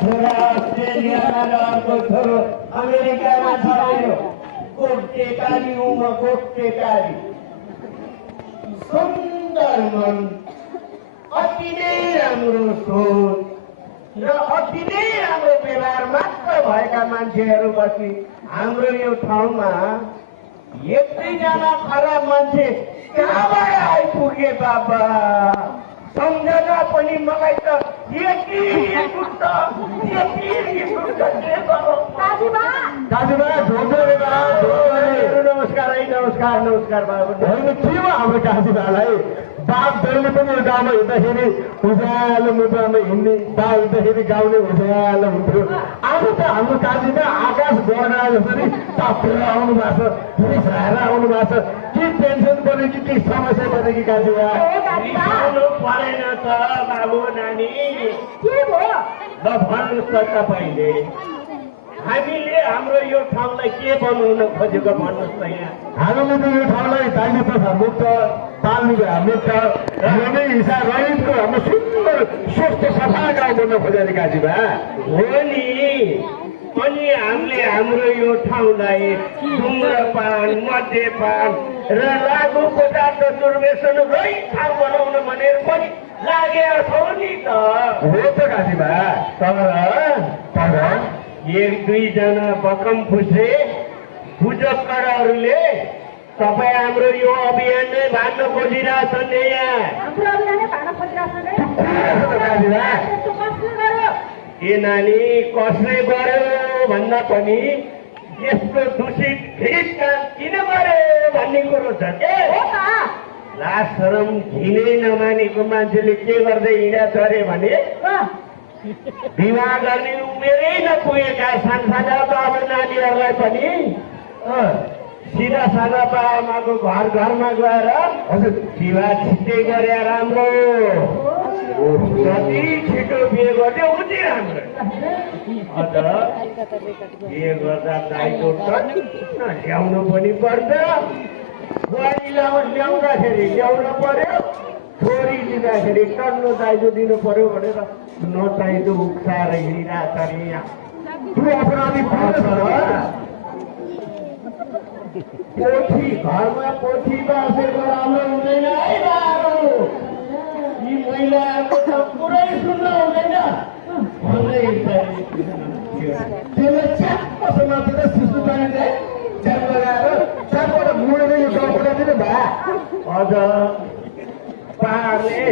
छोरा अस्ट्रेलियामा र अर्को छोरो अमेरिकामा छ। कोटेकारी उमा कोटेकारी सुन्दर मन, अति नै राम्रो सोच र अति नै राम्रो व्यवहार मात्र भएका मान्छेहरू बस्ने हाम्रो यो ठाउँमा यत्रीजना खराब मान्छे कहाँबाट आइपुगे बाबा? सम्झना पनि मलाई त यति रिस नमस्कार है, नमस्कार नमस्कार बाबु। के भयो हाम्रो काजीबालाई? बाप जहिले पनि यो गाउँमा हिँड्दाखेरि उज्यालो मुद्रामा हिँड्ने, बाप हिँड्दाखेरि गाउने उज्यालो हुन्थ्यो। आज त हाम्रो काजीमा आकाश गएर जसरी टप्रेर आउनु भएको छ, रिसाएर आउनु भएको छ। के टेन्सन पऱ्यो कि के समस्या पऱ्यो कि काजीमा? रिसाउनु परेन त बाबु नानी। के भयो? ल भन्नुहोस् त तपाईँले, हामीले हाम्रो यो ठाउँलाई के बनाउन खोजेको भन्नुहोस् त यहाँ। हामीले त यो ठाउँलाई दाइने प्रथा मुक्त, पाल्नु मुक्त, रमै हिसाब रहितको हाम्रो सुन्दर स्वस्थ सफा गाउँ बन्न खोजेर काजीमा हो नि। अनि हामीले हाम्रो यो ठाउँलाई धुम्रपान, मद्यपान र लागु पदार्थ दुर्व्यसन रहित ठाउँ बनाउन भनेर पनि लागेका छौँ नि त। हो त काजीमा। तर एक दुईजना बकम फुसे बुझक्करहरूले तपाईँ हाम्रो यो अभियान नै भाग्न खोजिरहेछन् यहाँ। हाम्रो अभियानले भाग्न खोजिरहेछन् रे। काजीमा त्यस्तो कसले गर्यो? ए नानी, कसले गर्यो भन्दा पनि यस्तो दूषित घृत काम किन गर्यो भन्ने कुरो छ के? हो त। लाज शरम घिनै नमानेको मान्छेले के गर्दै हिँडेछ अरे भने विवाह गर्ने उमेरै नपुगेका सानसाना बाबु नानीहरूलाई पनि सिधा सादा बाबामाको घर घरमा गएर विवाह छिट्टै गरे राम्रो, जति छिटो बिहे गर्दै उति राम्रो। अझ बिहे गर्दा दाइजो ल्याउनु पनि पर्छ, बुहारी ल्याउँदाखेरि ल्याउनु पर्यो, छोरी दिँदाखेरि टन्नो दाइजो दिनु पर्यो भनेर नचाहिँदो उक्साएर हिँडिरहेछ अरे यहाँ। त्यो अपराधी पोथी घरमा पोथी बाँसेको राम्रो हुँदैन है बाबु। यी महिलाहरूको त पुरै सुन्न हुँदैन भन्दै त्यसलाई च्याप्प समातेर सुसु पानीले च्याप लगाएर च्यापबाट मुडेर यो गाउँबाट दिनु भए अझ पाहाडले